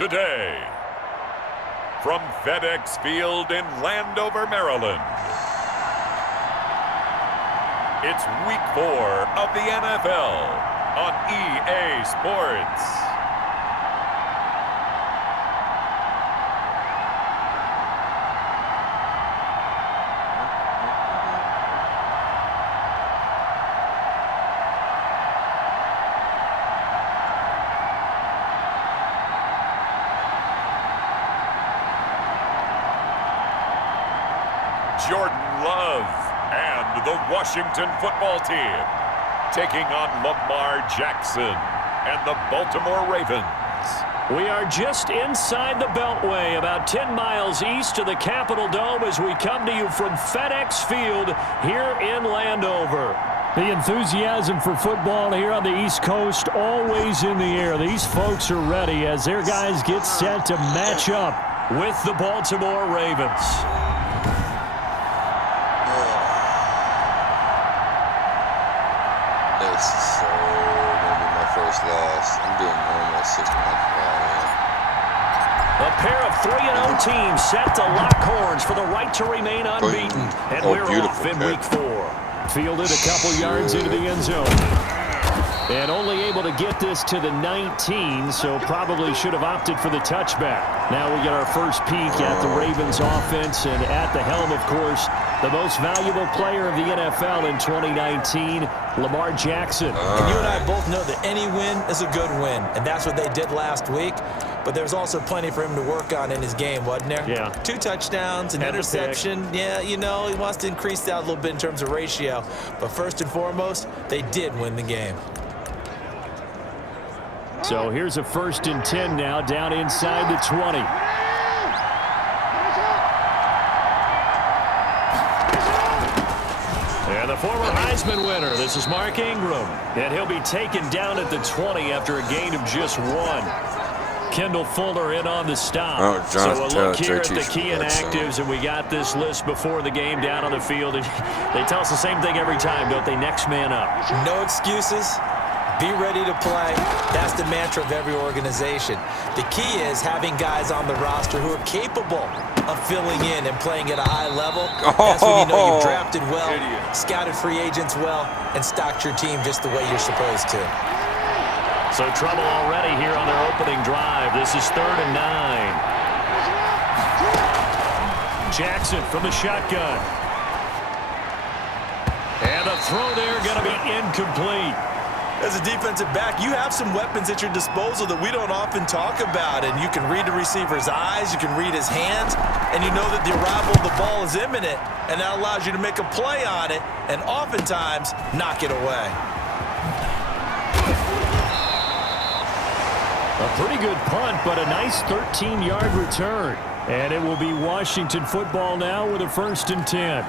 today. From FedEx Field in Landover, Maryland, it's Week 4 of the NFL on EA Sports. Jordan Love and the Washington football team taking on Lamar Jackson and the Baltimore Ravens. We are just inside the Beltway, about 10 miles east of the Capitol Dome as we come to you from FedEx Field here in Landover. The enthusiasm for football here on the East Coast always in the air. These folks are ready as their guys get set to match up with the Baltimore Ravens. This is so going to be my first loss. I'm doing normal 6-month A pair of 3-0 teams set to lock horns for the right to remain unbeaten. And we're off in Week 4. Fielded a couple yards into the end zone. And only able to get this to the 19, so probably should have opted for the touchback. Now we get our first peek at the Ravens offense, and at the helm, of course, the most valuable player of the NFL in 2019, Lamar Jackson. And you and I both know that any win is a good win, and that's what they did last week. But there's also plenty for him to work on in his game, wasn't there? Yeah. 2 touchdowns, an interception. Yeah, you know, he wants to increase that a little bit in terms of ratio. But first and foremost, they did win the game. So here's a 1st and 10 now, down inside the 20. And the former Heisman winner, this is Mark Ingram. And he'll be taken down at the 20 after a gain of just 1. Kendall Fuller in on the stop. So a look here at the key inactives, and we got this list before the game down on the field. And they tell us the same thing every time, don't they? Next man up. No excuses. Be ready to play. That's the mantra of every organization. The key is having guys on the roster who are capable of filling in and playing at a high level. That's when you know you've drafted well, scouted free agents well, and stocked your team just the way you're supposed to. So trouble already here on their opening drive. This is 3rd and 9. Jackson from the shotgun. And the throw there going to be incomplete. As a defensive back, you have some weapons at your disposal that we don't often talk about. And you can read the receiver's eyes, you can read his hands, and you know that the arrival of the ball is imminent. And that allows you to make a play on it and oftentimes knock it away. A pretty good punt, but a nice 13-yard return. And it will be Washington football now with a 1st and 10.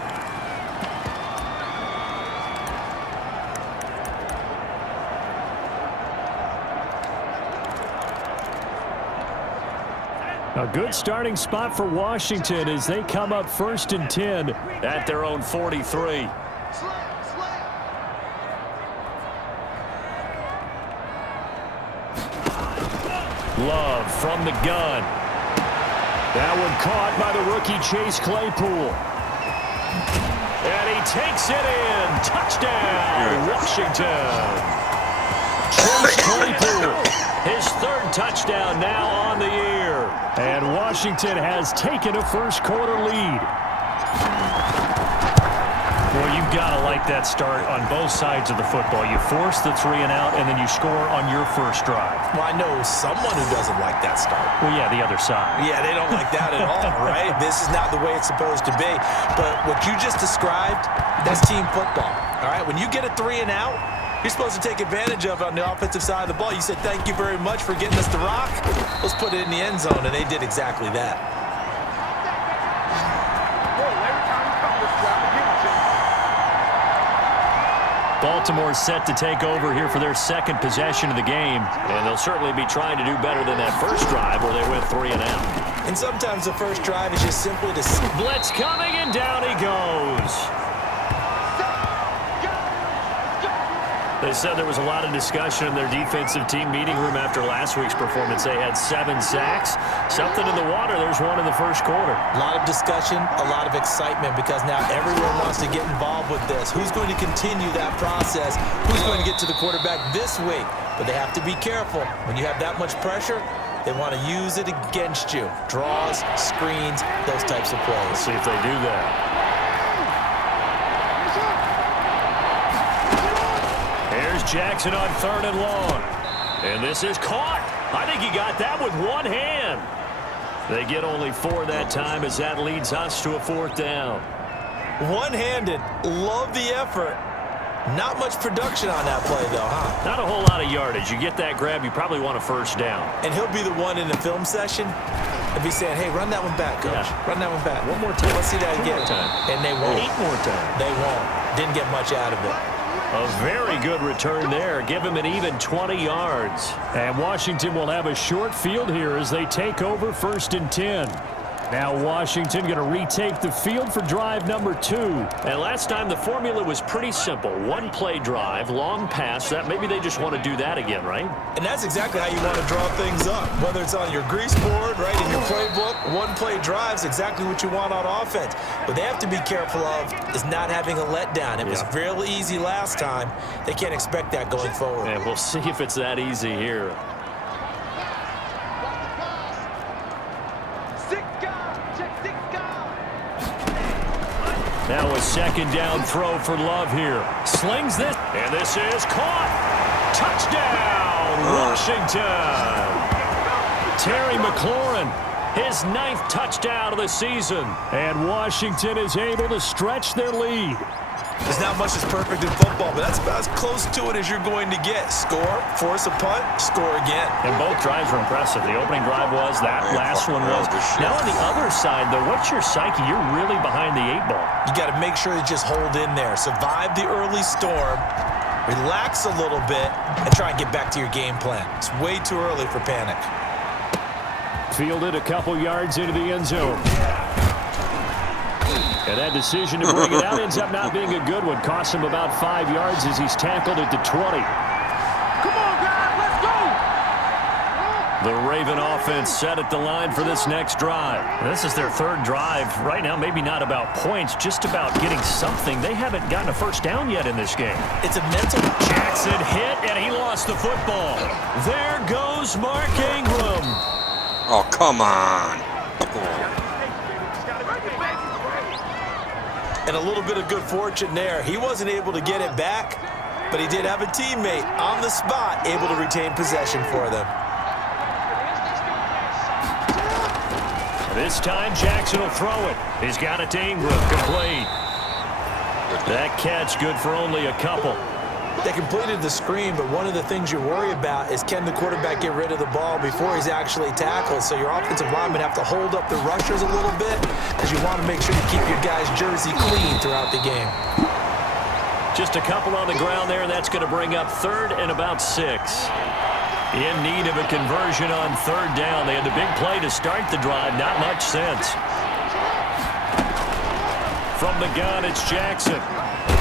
A good starting spot for Washington as they come up 1st and 10 at their own 43. Love from the gun. That one caught by the rookie Chase Claypool. And he takes it in. Touchdown, Washington. Chase Claypool, his 3rd touchdown now on the year. And Washington has taken a first-quarter lead. Well, you've got to like that start on both sides of the football. You force the 3 and out, and then you score on your first drive. Well, I know someone who doesn't like that start. Well, yeah, the other side. Yeah, they don't like that at all, right? This is not the way it's supposed to be. But what you just described, that's team football, all right? When you get a 3 and out, you're supposed to take advantage of it on the offensive side of the ball. You said, thank you very much for getting us the rock. Let's put it in the end zone, and they did exactly that. Baltimore set to take over here for their 2nd possession of the game. And they'll certainly be trying to do better than that first drive where they went 3 and out. And sometimes the first drive is just simply to... Blitz coming, and down he goes. They said there was a lot of discussion in their defensive team meeting room after last week's performance. They had 7 sacks. Something in the water. There's one in the first quarter. A lot of discussion, a lot of excitement because now everyone wants to get involved with this. Who's going to continue that process? Who's going to get to the quarterback this week? But they have to be careful. When you have that much pressure, they want to use it against you. Draws, screens, those types of plays. Let's see if they do that. Here's Jackson on 3rd and long. And this is caught. I think he got that with one hand. They get only 4 that time as that leads us to a 4th down. One-handed. Love the effort. Not much production on that play, though, huh? Not a whole lot of yardage. You get that grab, you probably want a 1st down. And he'll be the one in the film session and be saying, hey, run that one back, coach. Yeah. Run that one back. One more time. Let's see that again. One more time. And they won't. 8 more times. They won't. Didn't get much out of it. A very good return there. Give him an even 20 yards. And Washington will have a short field here as they take over 1st and 10. Now Washington going to retake the field for drive number 2. And last time the formula was pretty simple. 1-play drive, long pass. That maybe they just want to do that again, right? And that's exactly how you want to draw things up. Whether it's on your grease board, right, in your playbook, 1-play drive's exactly what you want on offense. What they have to be careful of is not having a letdown. It was real easy last time. They can't expect that going forward. And we'll see if it's that easy here. Now a 2nd down throw for Love here. Slings this. And this is caught. Touchdown, Washington. Terry McLaurin, his 9th touchdown of the season. And Washington is able to stretch their lead. There's not much that's perfect in football, but that's about as close to it as you're going to get. Score, force a punt, score again. And both drives were impressive. The opening drive was, that last one was. Now on the other side, though, what's your psyche? You're really behind the 8 ball. You got to make sure you just hold in there. Survive the early storm, relax a little bit, and try and get back to your game plan. It's way too early for panic. Fielded a couple yards into the end zone. And that decision to bring it out ends up not being a good one. Costs him about 5 yards as he's tackled at the 20. Come on, guys, let's go! The Raven offense set at the line for this next drive. This is their 3rd drive. Right now, maybe not about points, just about getting something. They haven't gotten a 1st down yet in this game. It's a mental. Jackson hit, and he lost the football. There goes Mark Ingram. Oh, come on. And a little bit of good fortune there. He wasn't able to get it back, but he did have a teammate on the spot able to retain possession for them. This time Jackson will throw it. He's got it to Ingram. Complete. That catch good for only a couple. They completed the screen, but one of the things you worry about is can the quarterback get rid of the ball before he's actually tackled? So your offensive linemen have to hold up the rushers a little bit because you want to make sure you keep your guys' jersey clean throughout the game. Just a couple on the ground there, and that's going to bring up 3rd and about 6. In need of a conversion on 3rd down. They had the big play to start the drive. Not much sense. From the gun, it's Jackson.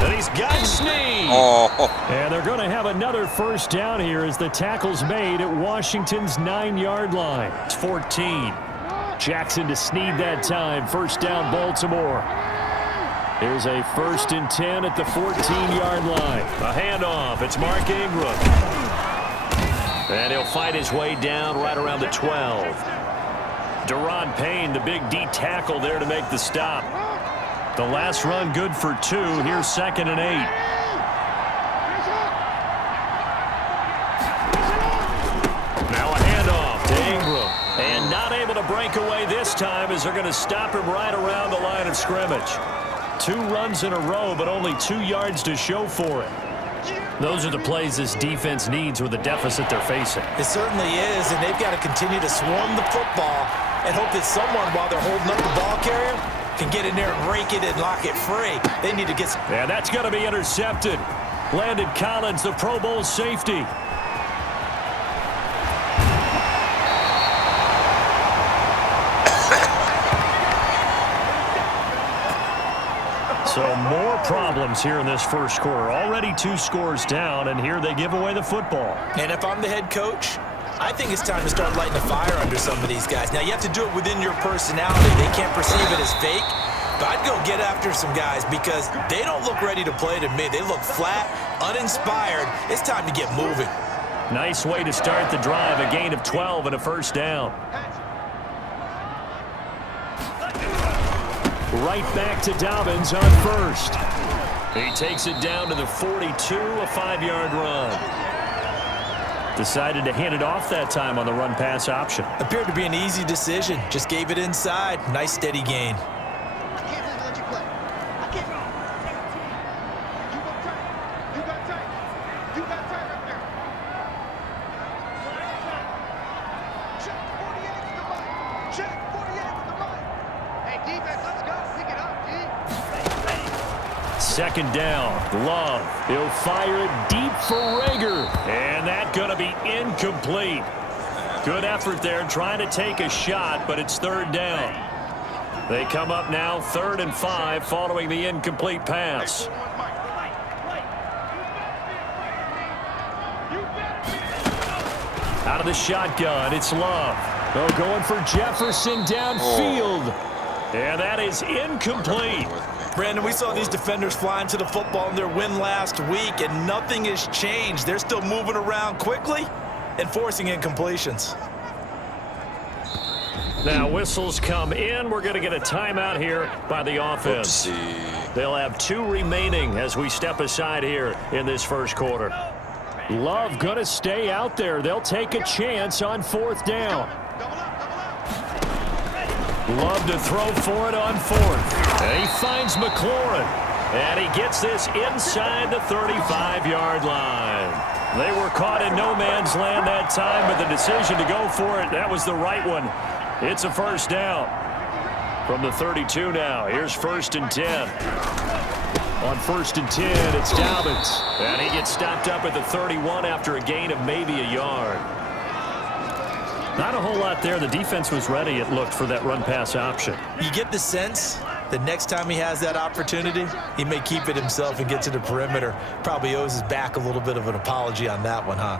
And he's got Snead. Oh. And they're going to have another 1st down here as the tackle's made at Washington's 9-yard line. It's 14. Jackson to Snead that time. 1st down, Baltimore. Here's a 1st and 10 at the 14-yard line. A handoff. It's Mark Ingram. And he'll fight his way down right around the 12. Deron Payne, the big D tackle there to make the stop. The last run good for 2. Here's 2nd and 8. Now a handoff to Ingram. And not able to break away this time as they're going to stop him right around the line of scrimmage. 2 runs in a row, but only 2 yards to show for it. Those are the plays this defense needs with the deficit they're facing. It certainly is, and they've got to continue to swarm the football and hope that someone, while they're holding up the ball carrier, can get in there and rake it and lock it free. They need to get some. And that's going to be intercepted. Landon Collins, the Pro Bowl safety. So So more problems here in this first quarter. Already 2 scores down, and here they give away the football. And if I'm the head coach, I think it's time to start lighting a fire under some of these guys. Now, you have to do it within your personality. They can't perceive it as fake. But I'd go get after some guys because they don't look ready to play to me. They look flat, uninspired. It's time to get moving. Nice way to start the drive. A gain of 12 and a first down. Right back to Dobbins on first. He takes it down to the 42, a 5-yard run. Decided to hand it off that time on the run-pass option. Appeared to be an easy decision. Just gave it inside. Nice steady gain. Second down, Love. He'll fire it deep for Rager. And that's going to be incomplete. Good effort there trying to take a shot, but it's third down. They come up now 3rd and 5 following the incomplete pass. Out of the shotgun, it's Love. Oh, going for Jefferson downfield. And that is incomplete. Brandon, we saw these defenders flying to the football in their win last week, and nothing has changed. They're still moving around quickly and forcing incompletions. Now whistles come in. We're going to get a timeout here by the offense. They'll have 2 remaining as we step aside here in this first quarter. Love going to stay out there. They'll take a chance on 4th down. Love to throw for it on 4th. And he finds McLaurin. And he gets this inside the 35-yard line. They were caught in no man's land that time, but the decision to go for it, that was the right one. It's a first down. From the 32 now, here's 1st and 10. On 1st and 10, it's Dobbins. And he gets stopped up at the 31 after a gain of maybe a yard. Not a whole lot there. The defense was ready, it looked, for that run-pass option. You get the sense that next time he has that opportunity, he may keep it himself and get to the perimeter. Probably owes his back a little bit of an apology on that one, huh?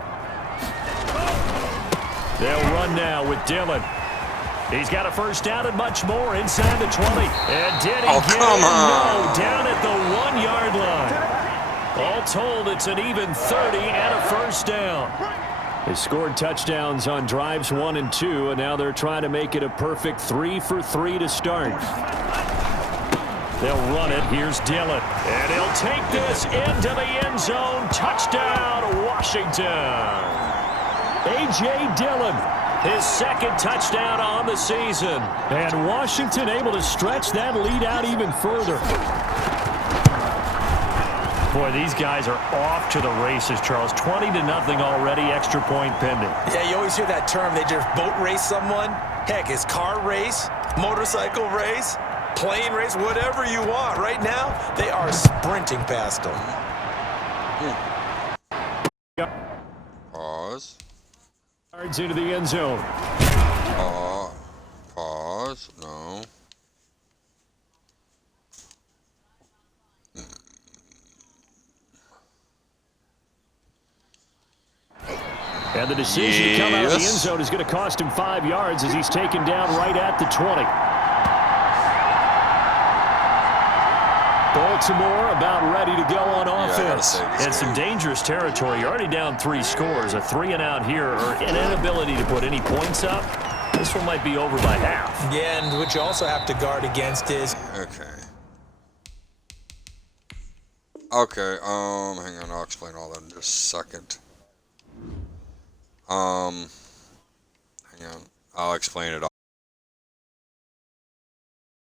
They'll run now with Dillon. He's got a first down and much more inside the 20. And did he get it? No, down at the 1-yard line. All told, it's an even 30 and a first down. They scored touchdowns on drives 1 and 2, and now they're trying to make it a perfect 3 for 3 to start. They'll run it. Here's Dillon. And he'll take this into the end zone. Touchdown, Washington. A.J. Dillon, his 2nd touchdown on the season. And Washington able to stretch that lead out even further. Boy, these guys are off to the races, Charles. 20-0 already, extra point pending. Yeah, you always hear that term. They just boat race someone. Heck, it's car race, motorcycle race, plane race, whatever you want. Right now, they are sprinting past them. Pause. Yards into the end zone. Pause. No. And the decision to come out of the end zone is going to cost him 5 yards as he's taken down right at the 20. Baltimore about ready to go on offense. And some dangerous territory. You're already down 3 scores. A 3-and-out here, or an inability to put any points up. This one might be over by half. Yeah, and what you also have to guard against is... Okay, hang on, I'll explain all that in just a second. Hang on, I'll explain it